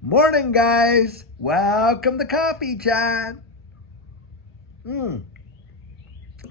Morning, guys. Welcome to Coffee Chat.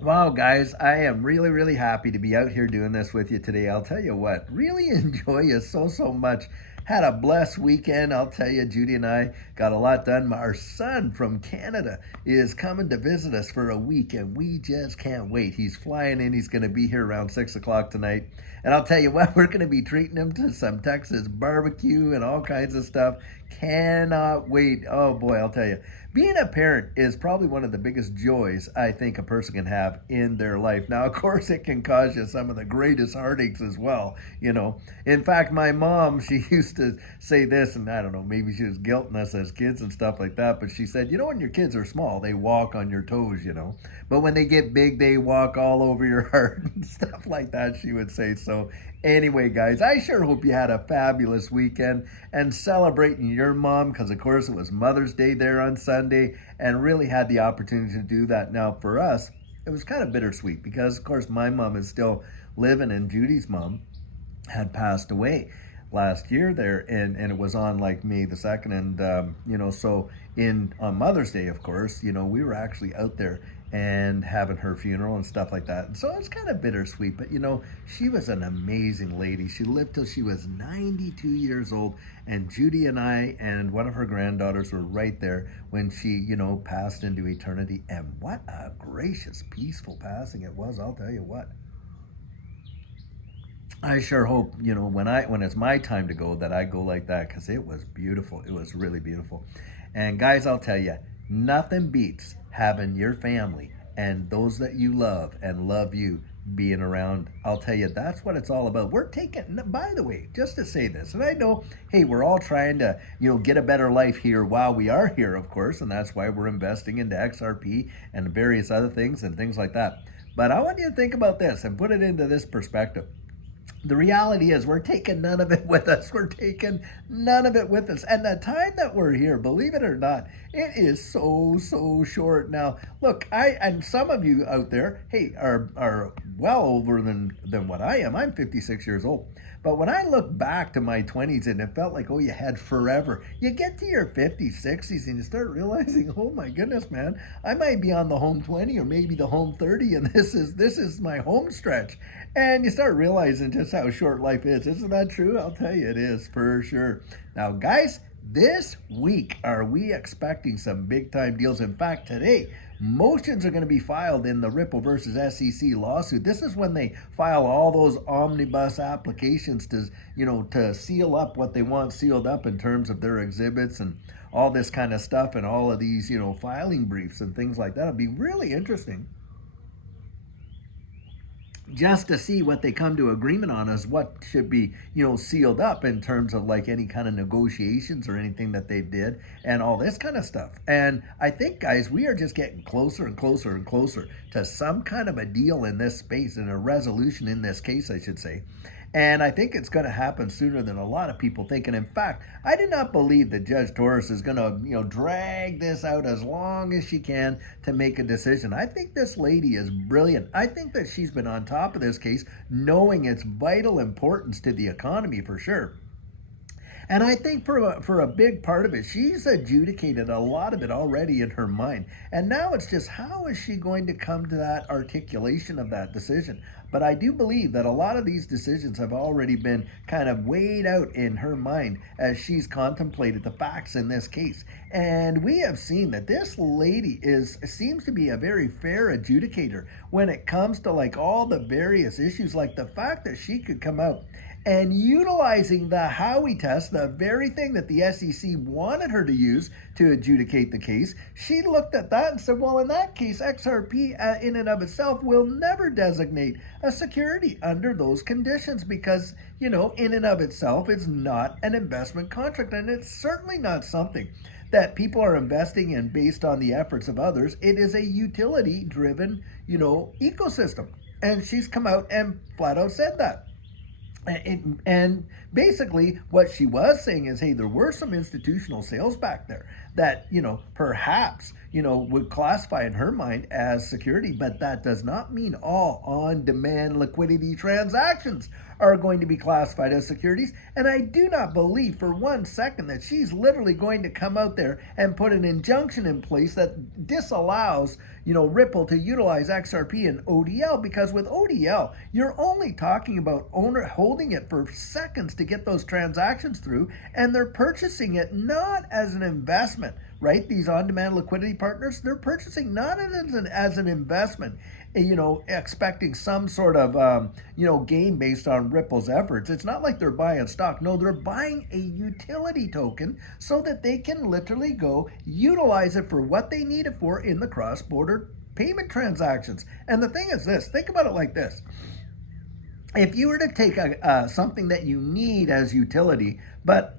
Wow, guys, I am really, really happy to be out here doing this with you today. I'll tell you what, really enjoy you so much. Had a blessed weekend. I'll tell you, Judy and I got a lot done. Our son from Canada is coming to visit us for a week, and we just can't wait. He's flying in. He's going to be here around 6 o'clock tonight. And I'll tell you what, we're going to be treating him to some Texas barbecue and all kinds of stuff. Cannot wait. Oh, boy, I'll tell you. Being a parent is probably one of the biggest joys I think a person can have in their life. Now, of course, it can cause you some of the greatest heartaches as well, you know. In fact, my mom, she used to say this, and I don't know, maybe she was guilting us as kids and stuff like that, but she said, when your kids are small, they walk on your toes, But when they get big, they walk all over your heart and stuff like that, she would say. So anyway, guys, I sure hope you had a fabulous weekend and celebrating your mom, because of course it was Mother's Day there on Sunday, and really had the opportunity to do that. Now for us, it was kind of bittersweet because of course my mom is still living, and Judy's mom had passed away last year there, and it was on like May the 2nd, and so in on Mother's Day, of course, we were actually out there and having her funeral and stuff like that. And so it's kind of bittersweet, but she was an amazing lady. She lived till she was 92 years old, and Judy and I and one of her granddaughters were right there when she, passed into eternity. And what a gracious, peaceful passing it was, I'll tell you what. I sure hope, when it's my time to go, that I go like that, because it was beautiful. It was really beautiful. And guys, I'll tell you, nothing beats having your family and those that you love and love you being around. I'll tell you, that's what it's all about. We're taking, by the way, just to say this, and I know, hey, we're all trying to, get a better life here while we are here, of course, and that's why we're investing into XRP and various other things and things like that. But I want you to think about this and put it into this perspective. The reality is we're taking none of it with us. We're taking none of it with us. And the time that we're here, believe it or not, it is so short. Now, look, and some of you out there, hey, are well older than what I am. I'm 56 years old. But when I look back to my 20s, and it felt like, oh, you had forever. You get to your 50s, 60s, and you start realizing, oh my goodness, man, I might be on the home 20 or maybe the home 30, and this is my home stretch. And you start realizing just how short life is. Isn't that true? I'll tell you, it is for sure. Now, guys, this week, are we expecting some big time deals? In fact, today, motions are going to be filed in the Ripple versus SEC lawsuit. This is when they file all those omnibus applications to seal up what they want sealed up in terms of their exhibits and all this kind of stuff, and all of these, filing briefs and things like that. It'll be really interesting just to see what they come to agreement on as what should be, sealed up in terms of like any kind of negotiations or anything that they did and all this kind of stuff. And I think, guys, we are just getting closer and closer and closer to some kind of a deal in this space, and a resolution in this case, I should say. And I think it's going to happen sooner than a lot of people think. And in fact, I do not believe that Judge Torres is going to, drag this out as long as she can to make a decision. I think this lady is brilliant. I think that she's been on top of this case, knowing its vital importance to the economy for sure. And I think for a big part of it, she's adjudicated a lot of it already in her mind. And now it's just, how is she going to come to that articulation of that decision? But I do believe that a lot of these decisions have already been kind of weighed out in her mind as she's contemplated the facts in this case. And we have seen that this lady seems to be a very fair adjudicator when it comes to like all the various issues, like the fact that she could come out and utilizing the Howey test, the very thing that the SEC wanted her to use to adjudicate the case. She looked at that and said, well, in that case, XRP in and of itself will never designate a security under those conditions because, in and of itself, it's not an investment contract, and it's certainly not something that people are investing in based on the efforts of others. It is a utility-driven, ecosystem. And she's come out and flat out said that. And basically what she was saying is, hey, there were some institutional sales back there that, perhaps, would classify in her mind as security, but that does not mean all on-demand liquidity transactions are going to be classified as securities. And I do not believe for 1 second that she's literally going to come out there and put an injunction in place that disallows, Ripple to utilize XRP and ODL, because with ODL, you're only talking about owner holding it for seconds to get those transactions through, and they're purchasing it not as an investment, right? These on-demand liquidity partners, they're purchasing not as an investment, expecting some sort of, gain based on Ripple's efforts. It's not like they're buying stock. No, they're buying a utility token so that they can literally go utilize it for what they need it for in the cross-border payment transactions. And the thing is this, think about it like this. If you were to take something that you need as utility, but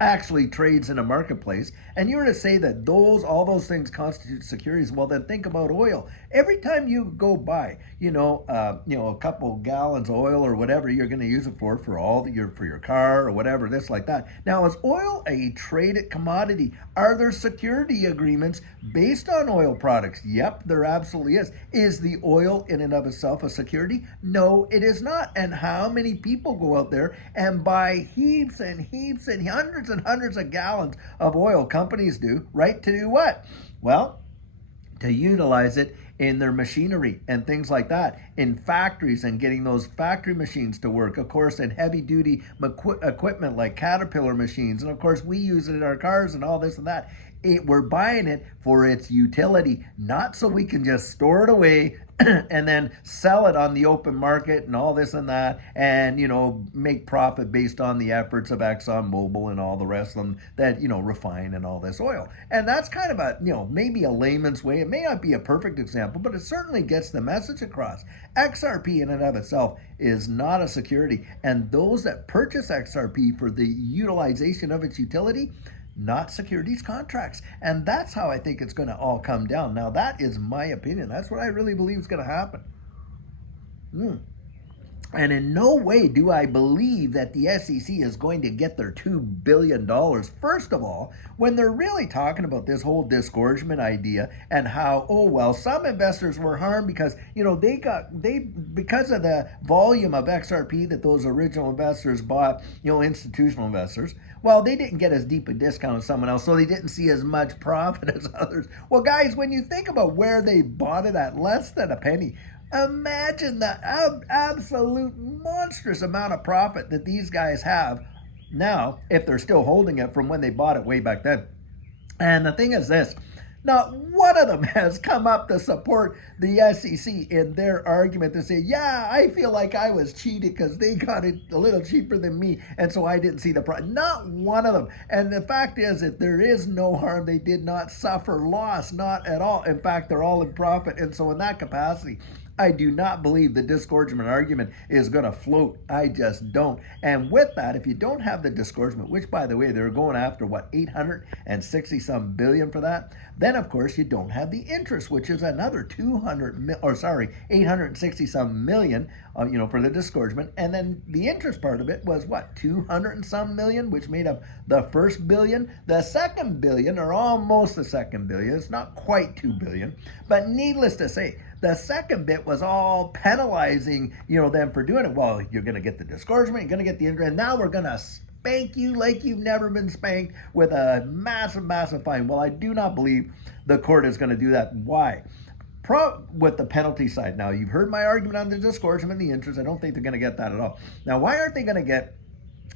actually trades in a marketplace, and you were to say that all those things constitute securities, well, then think about oil. Every time you go buy, a couple gallons of oil or whatever you're going to use it for your car or whatever, this like that. Now, is oil a traded commodity? Are there security agreements based on oil products? Yep, there absolutely is. Is the oil in and of itself a security? No, it is not. And how many people go out there and buy heaps and heaps and hundreds of gallons of oil? Companies do, right? To do what? Well, to utilize it in their machinery and things like that, in factories, and getting those factory machines to work, of course, in heavy duty equipment like Caterpillar machines, and of course we use it in our cars and all this and that. We're buying it for its utility, not so we can just store it away and then sell it on the open market and all this and that, and make profit based on the efforts of ExxonMobil and all the rest of them that refine and all this oil. And that's kind of a maybe a layman's way. It may not be a perfect example, but it certainly gets the message across. XRP in and of itself is not a security, and those that purchase XRP for the utilization of its utility, not securities contracts. And that's how I think it's going to all come down. Now, that is my opinion. That's what I really believe is going to happen. And in no way do I believe that the SEC is going to get their $2 billion. First of all, when they're really talking about this whole disgorgement idea and how, some investors were harmed because, because of the volume of XRP that those original investors bought, institutional investors, well, they didn't get as deep a discount as someone else, so they didn't see as much profit as others. Well, guys, when you think about where they bought it at less than a penny, imagine the absolute monstrous amount of profit that these guys have now, if they're still holding it from when they bought it way back then. And the thing is this, not one of them has come up to support the SEC in their argument to say, yeah, I feel like I was cheated because they got it a little cheaper than me, and so I didn't see the profit. Not one of them. And the fact is that there is no harm. They did not suffer loss, not at all. In fact, they're all in profit. And so in that capacity, I do not believe the disgorgement argument is going to float. I just don't. And with that, if you don't have the disgorgement, which, by the way, they're going after, 860 some billion for that, then of course you don't have the interest, which is another 860 some million, for the disgorgement. And then the interest part of it was 200 and some million, which made up the first billion. The second billion, or almost the second billion, it's not quite 2 billion, but needless to say, the second bit was all penalizing, them for doing it. Well, you're going to get the disgorgement, you're going to get the interest, and now we're going to spank you like you've never been spanked with a massive, massive fine. Well, I do not believe the court is going to do that. Why? With the penalty side. Now, you've heard my argument on the disgorgement and the interest. I don't think they're going to get that at all. Now, why aren't they going to get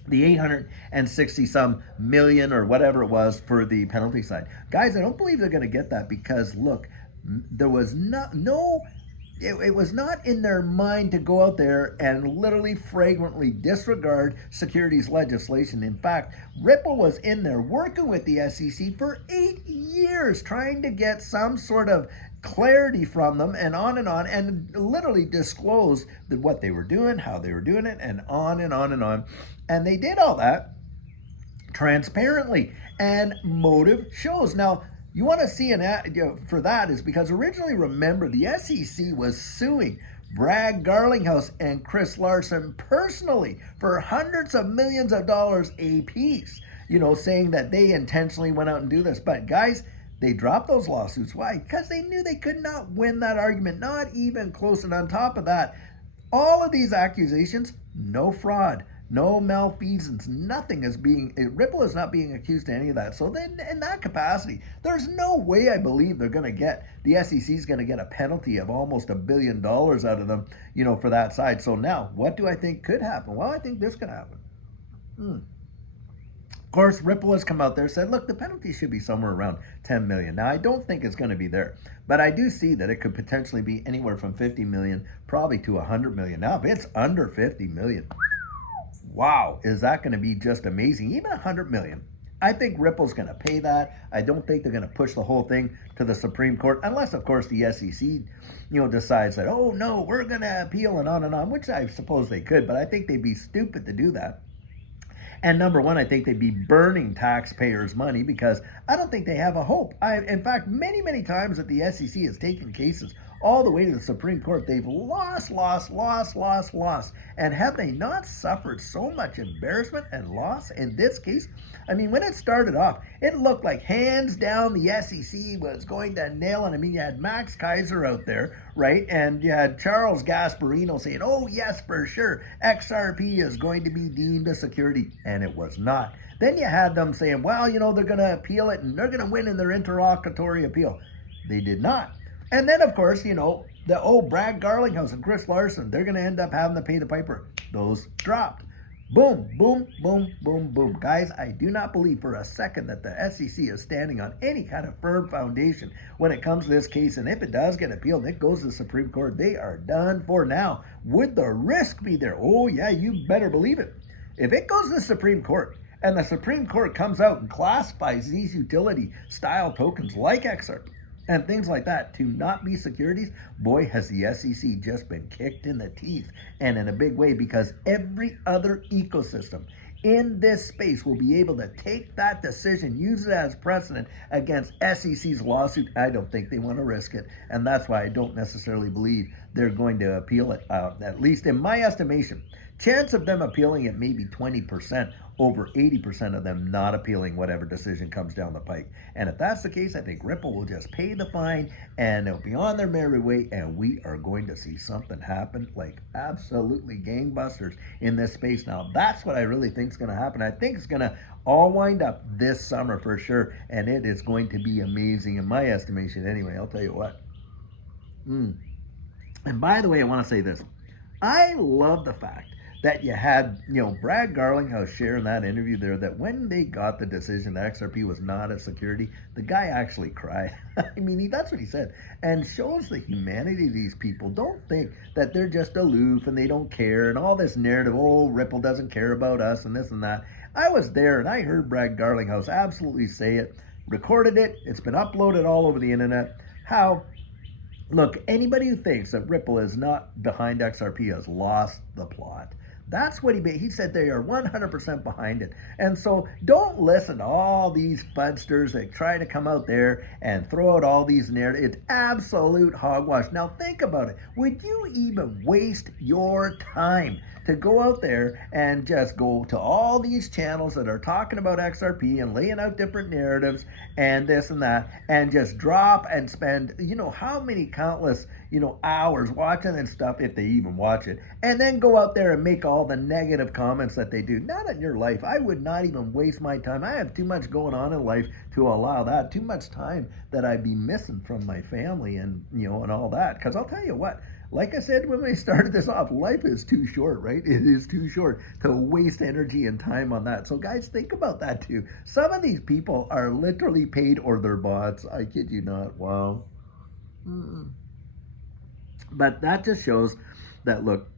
the 860 some million or whatever it was for the penalty side? Guys, I don't believe they're going to get that because, look, there was it was not in their mind to go out there and literally flagrantly disregard securities legislation. In fact, Ripple was in there working with the SEC for 8 years trying to get some sort of clarity from them, and and literally disclose what they were doing, how they were doing it, and on and on and on. And they did all that transparently, and motive shows. Now, you want to see an ad for that is because originally, remember, the SEC was suing Brad Garlinghouse and Chris Larson personally for hundreds of millions of dollars apiece, saying that they intentionally went out and do this. But guys, they dropped those lawsuits. Why? Because they knew they could not win that argument, not even close. And on top of that, all of these accusations, no fraud, no malfeasance, nothing is Ripple is not being accused of any of that. So then in that capacity, there's no way I believe the SEC is going to get a penalty of almost $1 billion out of them, for that side. So now, what do I think could happen? Well, I think this could happen. Of course, Ripple has come out there and said, look, the penalty should be somewhere around 10 million. Now, I don't think it's going to be there, but I do see that it could potentially be anywhere from 50 million, probably to 100 million. Now, if it's under 50 million, wow, is that going to be just amazing? Even 100 million. I think Ripple's going to pay that. I don't think they're going to push the whole thing to the Supreme Court, unless, of course, the SEC, decides that, oh, no, we're going to appeal and on, which I suppose they could, but I think they'd be stupid to do that. And number one, I think they'd be burning taxpayers' money because I don't think they have a hope. In fact, many, many times that the SEC has taken cases all the way to the Supreme Court, they've lost. And have they not suffered so much embarrassment and loss in this case? I mean, when it started off, it looked like hands down the SEC was going to nail it. I mean, you had Max Kaiser out there, right? And you had Charles Gasparino saying, oh, yes, for sure, XRP is going to be deemed a security. And it was not. Then you had them saying, well, they're going to appeal it and they're going to win in their interlocutory appeal. They did not. And then, of course, Brad Garlinghouse and Chris Larson, they're going to end up having to pay the piper. Those dropped. Boom, boom, boom, boom, boom. Guys, I do not believe for a second that the SEC is standing on any kind of firm foundation when it comes to this case. And if it does get appealed and it goes to the Supreme Court, they are done for now. Would the risk be there? Oh, yeah, you better believe it. If it goes to the Supreme Court and the Supreme Court comes out and classifies these utility-style tokens like XRP and things like that to not be securities, boy, has the SEC just been kicked in the teeth, and in a big way, because every other ecosystem in this space will be able to take that decision, use it as precedent against SEC's lawsuit. I don't think they want to risk it, and that's why I don't necessarily believe they're going to appeal it, at least in my estimation. Chance of them appealing it maybe 20%, over 80% of them not appealing whatever decision comes down the pike. And if that's the case, I think Ripple will just pay the fine and they'll be on their merry way, and we are going to see something happen like absolutely gangbusters in this space. Now, that's what I really think is going to happen. I think it's going to all wind up this summer for sure, and it is going to be amazing in my estimation anyway. I'll tell you what. And by the way, I want to say this. I love the fact that you had, Brad Garlinghouse sharing that interview there, that when they got the decision that XRP was not a security, the guy actually cried. I mean, that's what he said. And shows the humanity of these people. Don't think that they're just aloof and they don't care and all this narrative, oh, Ripple doesn't care about us and this and that. I was there and I heard Brad Garlinghouse absolutely say it, recorded it, it's been uploaded all over the internet, how, look, anybody who thinks that Ripple is not behind XRP has lost the plot. That's what he said. They are 100% behind it. And so don't listen to all these fudsters that try to come out there and throw out all these narratives. It's absolute hogwash. Now think about it. Would you even waste your time to go out there and just go to all these channels that are talking about XRP and laying out different narratives and this and that, and just drop and spend, how many countless, hours watching and stuff, if they even watch it, and then go out there and make all the negative comments that they do? Not in your life. I would not even waste my time. I have too much going on in life to allow that, too much time that I'd be missing from my family and, and all that. Because I'll tell you what, like I said when we started this off, life is too short, right? It is too short to waste energy and time on that. So guys, think about that too. Some of these people are literally paid, or they're bots. I kid you not. Wow. But that just shows that, look,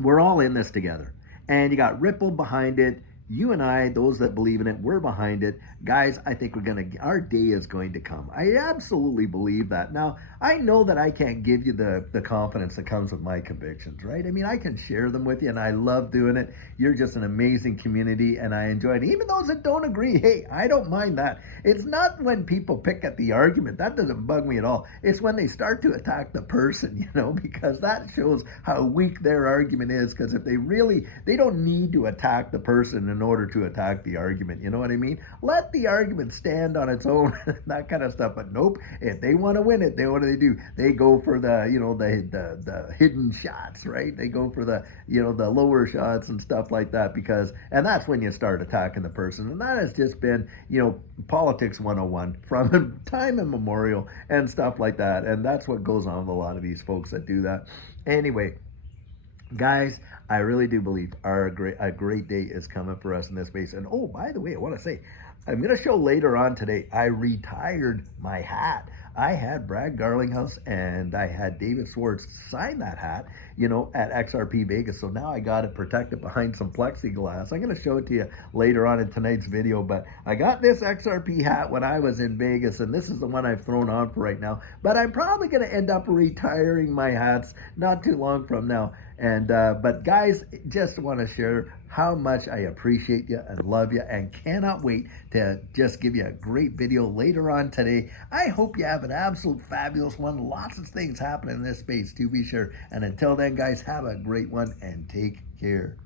we're all in this together. And you got Ripple behind it. You and I, those that believe in it, we're behind it. Guys, I think our day is going to come. I absolutely believe that. Now, I know that I can't give you the confidence that comes with my convictions, right? I mean, I can share them with you, and I love doing it. You're just an amazing community, and I enjoy it. Even those that don't agree, hey, I don't mind that. It's not when people pick at the argument. That doesn't bug me at all. It's when they start to attack the person, because that shows how weak their argument is. Because if they don't need to attack the person in order to attack the argument. You know what I mean? Let the argument stand on its own, that kind of stuff. But nope, if they want to win it, what do? They go for the hidden shots, right? They go for the lower shots and stuff like that, and that's when you start attacking the person. And that has just been, politics 101 from time immemorial and stuff like that. And that's what goes on with a lot of these folks that do that. Anyway, guys, I really do believe a great day is coming for us in this space. And oh, by the way, I want to say, I'm going to show later on today, I retired my hat. I had Brad Garlinghouse and I had David Swartz sign that hat, at XRP Vegas. So now I got it protected behind some plexiglass. I'm going to show it to you later on in tonight's video. But I got this XRP hat when I was in Vegas, and this is the one I've thrown on for right now. But I'm probably going to end up retiring my hats not too long from now. And but guys, just want to share how much I appreciate you and love you, and cannot wait to just give you a great video later on today. I hope you have an absolute fabulous one. Lots of things happening in this space, to be sure. And until then, guys, have a great one and take care.